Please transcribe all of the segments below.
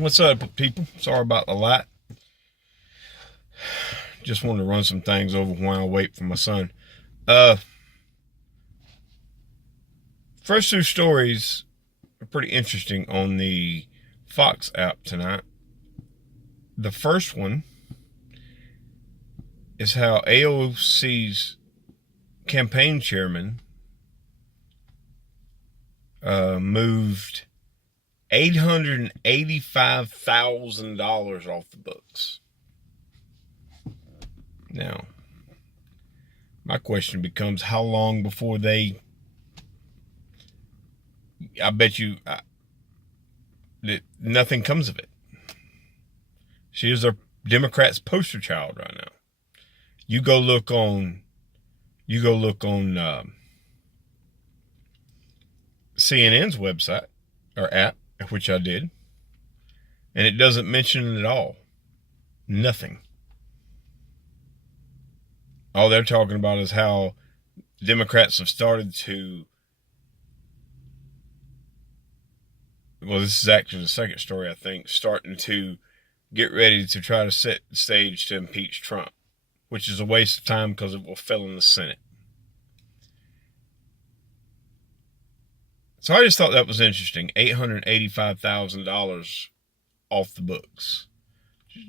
What's up, people? Sorry about the light. Just wanted to run some things over while I wait for my son. Uh, First two stories are pretty interesting on the Fox app tonight. The first one is how AOC's campaign chairman moved $885,000 off the books. Now, my question becomes, how long before I bet you that nothing comes of it. She is a Democrat's poster child right now. You go look on CNN's website or app, which I did, and it doesn't mention it at all. Nothing. All they're talking about is how Democrats have started to, well, this is actually the second story, I think, starting to get ready to try to set the stage to impeach Trump, which is a waste of time because it will fail in the Senate. So I just thought that was interesting. $885,000 off the books.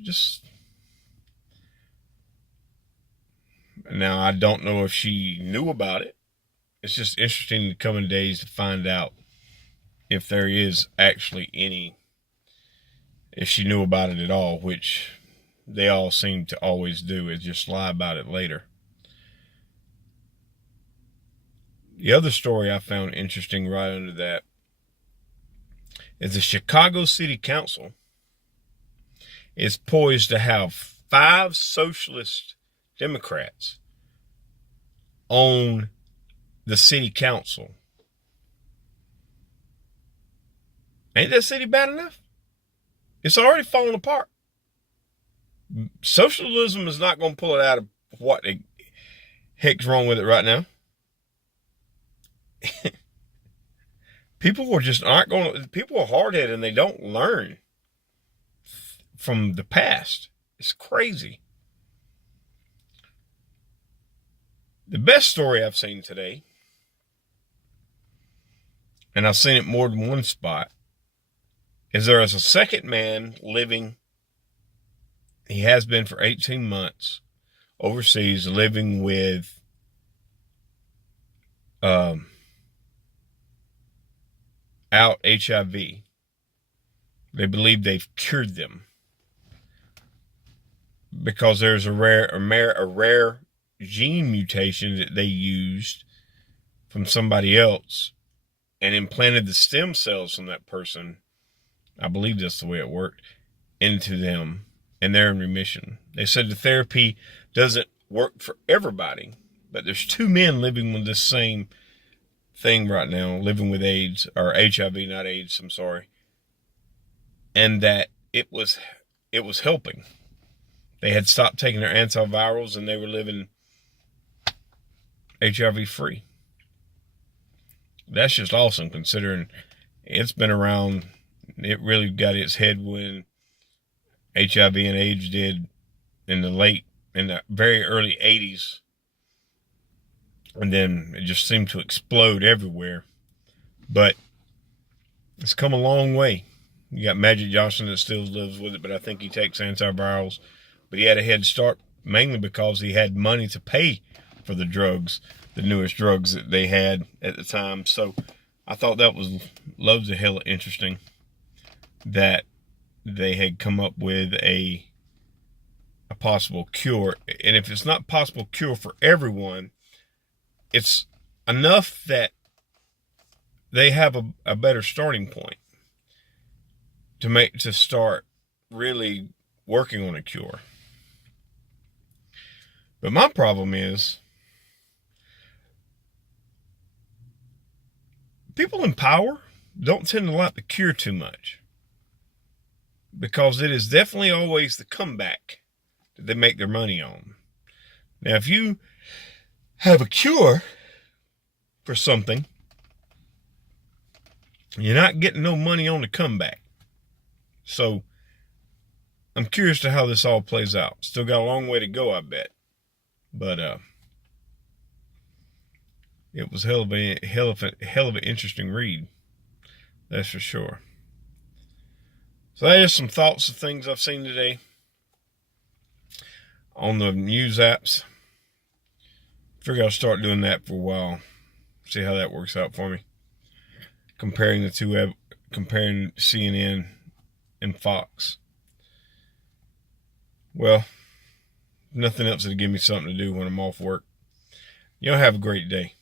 Just now, I don't know if she knew about it. It's just interesting in the coming days to find out if there is actually any, if she knew about it at all, which they all seem to always do, is just lie about it later. The other story I found interesting right under that is the Chicago City Council is poised to have 5 socialist Democrats on the city council. Ain't that city bad enough? It's already falling apart. Socialism is not going to pull it out of what the heck's wrong with it right now. People are hard-headed and they don't learn from the past. It's crazy. The best story I've seen today, and I've seen it more than one spot, is there is a second man living, he has been for 18 months, overseas, living with out HIV. They believe they've cured them because there's a rare gene mutation that they used from somebody else and implanted the stem cells from that person, I believe that's the way it worked, into them, and they're in remission. They said the therapy doesn't work for everybody, but there's 2 men living with this same thing right now, living with AIDS, or HIV, not AIDS, I'm sorry, and that it was helping. They had stopped taking their antivirals and they were living HIV free. That's just awesome, considering it's been around. It really got its head when HIV and AIDS did in the very early 80s. And then it just seemed to explode everywhere. But it's come a long way. You got Magic Johnson that still lives with it, but I think he takes antivirals. But he had a head start mainly because he had money to pay for the drugs, the newest drugs that they had at the time. So I thought that was loads of hella interesting that they had come up with a possible cure. And if it's not possible cure for everyone, it's enough that they have a better starting point to start really working on a cure. But my problem is people in power don't tend to like the cure too much, because it is definitely always the comeback that they make their money on. Now, if you have a cure for something, you're not getting no money on the comeback. So I'm curious to how this all plays out. Still got a long way to go, I bet. But it was hell of an interesting read. That's for sure. So that is some thoughts of things I've seen today on the news apps. Figure I'll start doing that for a while. See how that works out for me. Comparing the two, comparing CNN and Fox. Well, nothing else to give me something to do when I'm off work. Y'all have a great day.